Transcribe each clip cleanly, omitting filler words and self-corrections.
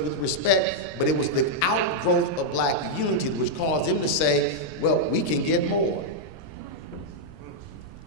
with respect, but it was the outgrowth of black unity which caused them to say, well, we can get more.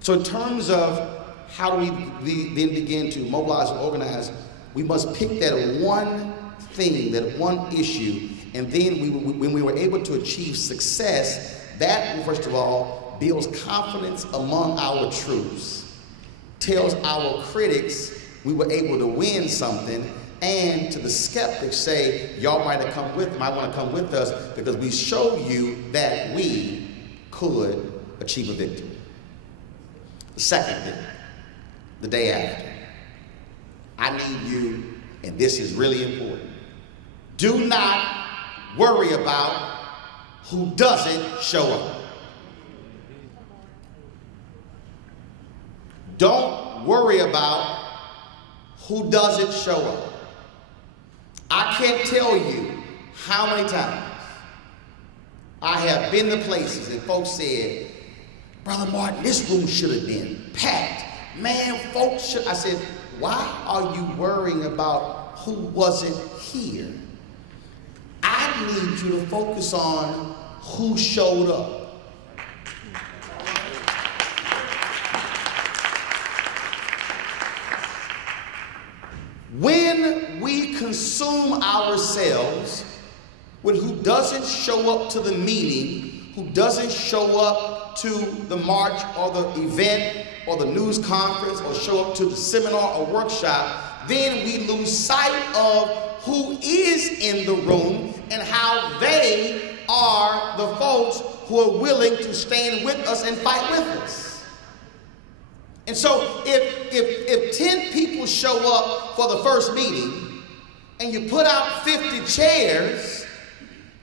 So in terms of how do we then begin to mobilize and organize, we must pick that one thing, that one issue, and then when we were able to achieve success, that, first of all, builds confidence among our troops, tells our critics we were able to win something, and to the skeptics say, y'all might want to come with us because we showed you that we could achieve a victory. The second thing, the day after, I need you, and this is really important, do not worry about who doesn't show up. Don't worry about who doesn't show up. I can't tell you how many times I have been to places and folks said, Brother Martin, this room should have been packed. Man, folks should. I said, why are you worrying about who wasn't here? I need you to focus on who showed up. When we consume ourselves with who doesn't show up to the meeting, who doesn't show up to the march or the event or the news conference or show up to the seminar or workshop, then we lose sight of who is in the room and how they are the folks who are willing to stand with us and fight with us. And so if 10 people show up for the first meeting and you put out 50 chairs,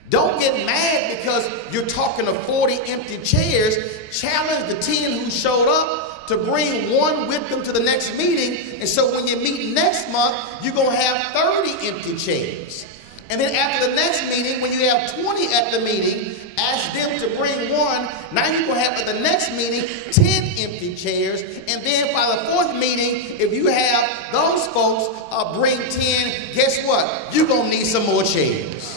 don't get mad because you're talking to 40 empty chairs. Challenge the 10 who showed up to bring one with them to the next meeting. And so when you meet next month, you're going to have 30 empty chairs. And then after the next meeting, when you have 20 at the meeting, ask them to bring one. Now you're going to have at the next meeting 10 empty chairs. And then by the fourth meeting, if you have those folks bring 10, guess what? You're going to need some more chairs.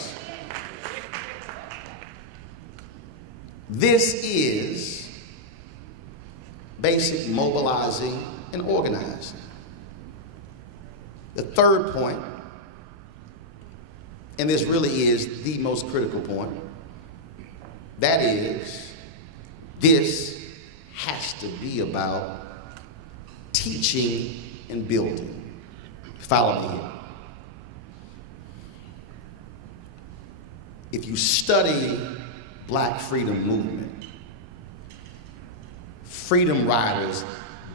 This is basic mobilizing and organizing. The third point, and this really is the most critical point, that is, this has to be about teaching and building. Follow me here. If you study Black freedom movement, freedom riders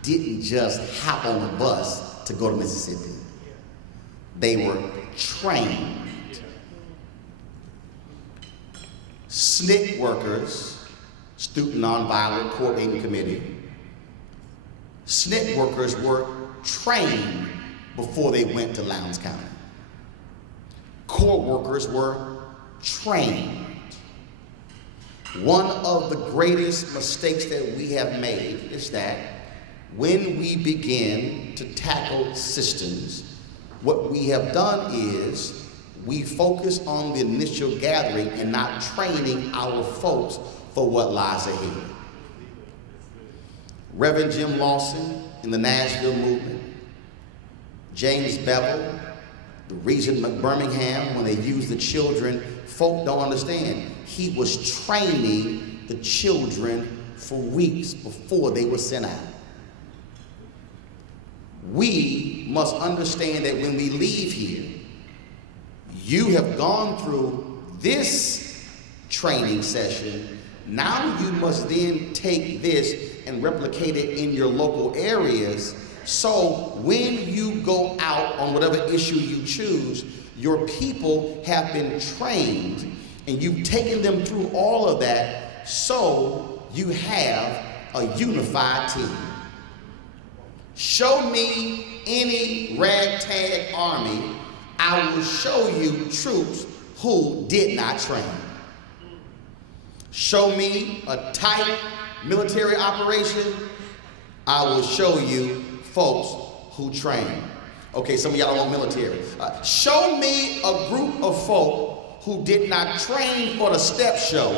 didn't just hop on a bus to go to Mississippi. They were trained. SNCC workers, Student Nonviolent Coordinating Committee, SNCC workers were trained before they went to Lowndes County. Court workers were trained. One of the greatest mistakes that we have made is that when we begin to tackle systems, what we have done is we focus on the initial gathering and not training our folks for what lies ahead. Reverend Jim Lawson in the Nashville movement, James Bevel, the Regent McBirmingham, when they used the children, folk don't understand. He was training the children for weeks before they were sent out. We must understand that when we leave here, you have gone through this training session. Now you must then take this and replicate it in your local areas. So when you go out on whatever issue you choose, your people have been trained and you've taken them through all of that, so you have a unified team. Show me any ragtag army, I will show you troops who did not train. Show me a tight military operation, I will show you folks who train. Okay, some of y'all don't want military. Show me a group of folk who did not train for the step show,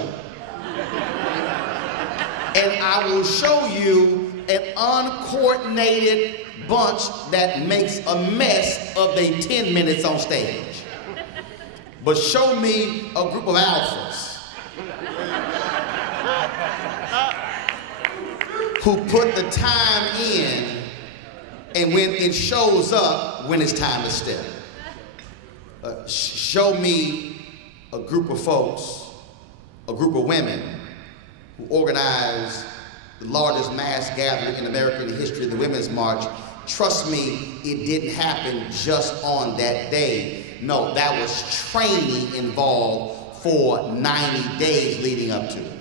and I will show you an uncoordinated bunch that makes a mess of their 10 minutes on stage. But show me a group of alphas who put the time in, and when it shows up, when it's time to step. Show me a group of folks, a group of women who organized the largest mass gathering in American history, the Women's March. Trust me, it didn't happen just on that day. No, that was training involved for 90 days leading up to it.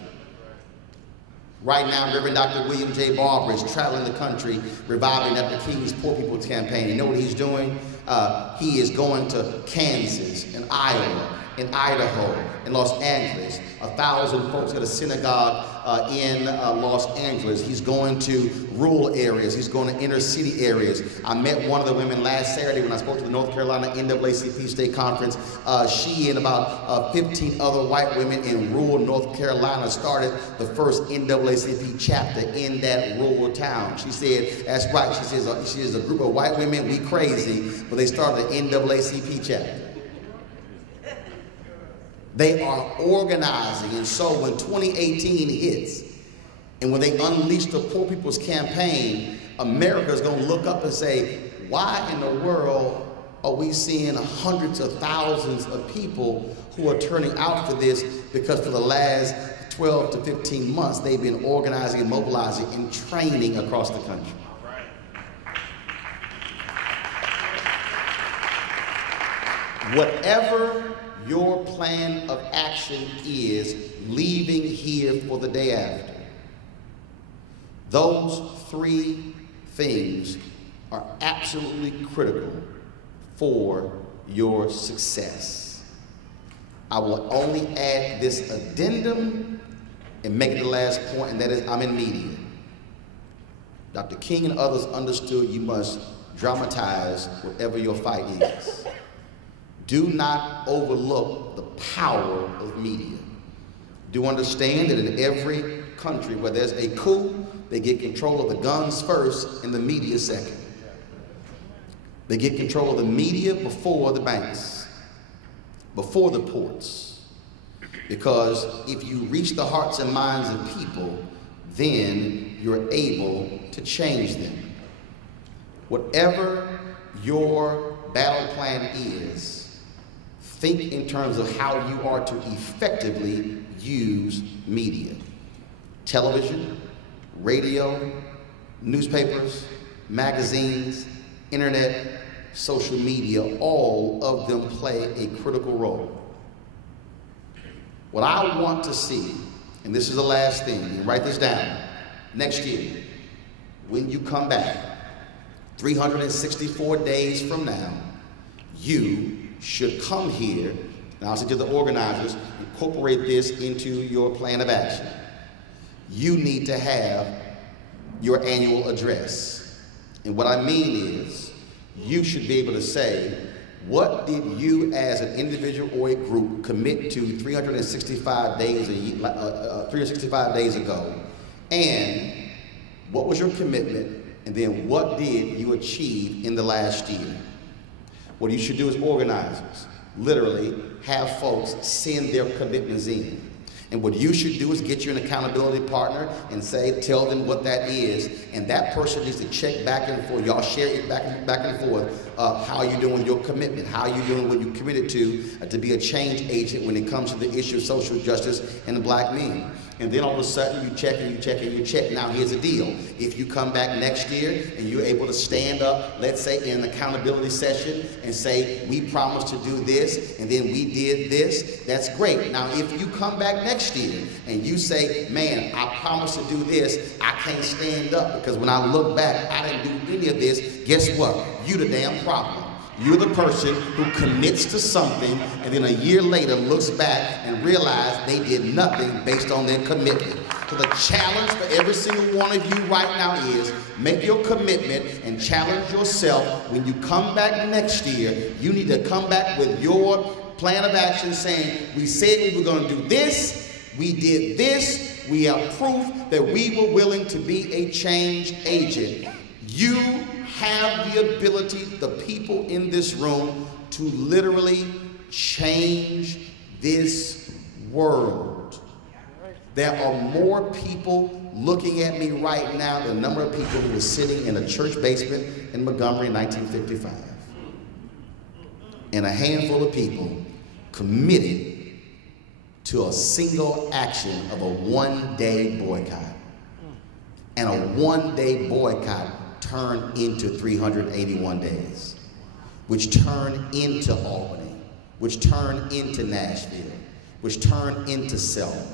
Right now, Reverend Dr. William J. Barber is traveling the country reviving Dr. King's Poor People's Campaign. You know what he's doing? He is going to Kansas and Iowa and Idaho and Los Angeles. 1,000 folks at a synagogue in Los Angeles. He's going to rural areas. He's going to inner city areas. I met one of the women last Saturday when I spoke to the North Carolina NAACP State Conference. She and about 15 other white women in rural North Carolina started the first NAACP chapter in that rural town. She said, that's right. She says a group of white women, we crazy, but they started the NAACP chapter. They are organizing, and so when 2018 hits, and when they unleash the Poor People's Campaign, America is going to look up and say, why in the world are we seeing hundreds of thousands of people who are turning out for this? Because for the last 12 to 15 months, they've been organizing and mobilizing and training across the country. Whatever your plan of action is leaving here for the day after, those three things are absolutely critical for your success. I will only add this addendum and make it the last point, and that is I'm in media. Dr. King and others understood you must dramatize whatever your fight is. Do not overlook the power of media. Do understand that in every country where there's a coup, they get control of the guns first and the media second. They get control of the media before the banks, before the ports. Because if you reach the hearts and minds of people, then you're able to change them. Whatever your battle plan is, think in terms of how you are to effectively use media. Television, radio, newspapers, magazines, internet, social media, all of them play a critical role. What I want to see, and this is the last thing, you write this down, next year, when you come back, 364 days from now, you should come here, and I'll say to the organizers, incorporate this into your plan of action. You need to have your annual address. And what I mean is, you should be able to say, what did you as an individual or a group commit to 365 days, 365 days ago? And what was your commitment? And then what did you achieve in the last year? What you should do as organizers, literally have folks send their commitments in. And what you should do is get you an accountability partner and say, tell them what that is. And that person needs to check back and forth. Y'all share it back and forth. How you doing with your commitment? How you doing what you committed to be a change agent when it comes to the issue of social justice and the black men. And then all of a sudden you check and you check and you check. Now here's the deal. If you come back next year and you're able to stand up, let's say in an accountability session and say, we promised to do this and then we did this, that's great. Now if you come back next year and you say, man, I promised to do this, I can't stand up because when I look back, I didn't do any of this, guess what? You the damn problem. You're the person who commits to something and then a year later looks back and realizes they did nothing based on their commitment. So the challenge for every single one of you right now is make your commitment and challenge yourself. When you come back next year, you need to come back with your plan of action saying, we said we were going to do this, we did this, we have proof that we were willing to be a change agent. You have the ability, the people in this room, to literally change this world. There are more people looking at me right now than the number of people who were sitting in a church basement in Montgomery in 1955. And a handful of people committed to a single action of a one-day boycott. And a one-day boycott turned into 381 days, which turned into Albany, which turned into Nashville, which turned into Selma,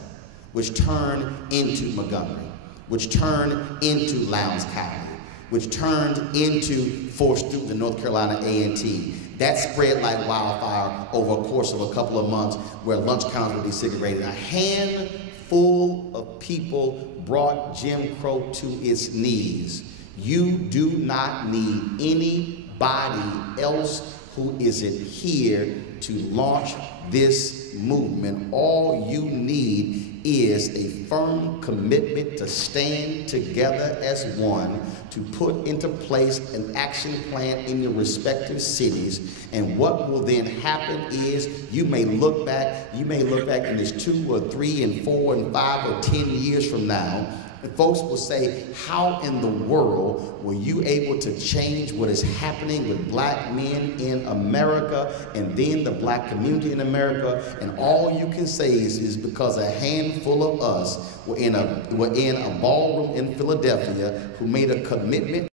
which turned into Montgomery, which turned into Lowndes County, which turned into Forest Stewart and North Carolina A&T. That spread like wildfire over a course of a couple of months where lunch counters would be segregated. A handful of people brought Jim Crow to its knees. You do not need anybody else who isn't here to launch this movement. All you need is a firm commitment to stand together as one, to put into place an action plan in your respective cities. And what will then happen is you may look back and there's 2 or 3 and 4 and 5 or 10 years from now, and folks will say, how in the world were you able to change what is happening with black men in America and then the black community in America? And all you can say is because a handful of us were in a ballroom in Philadelphia who made a commitment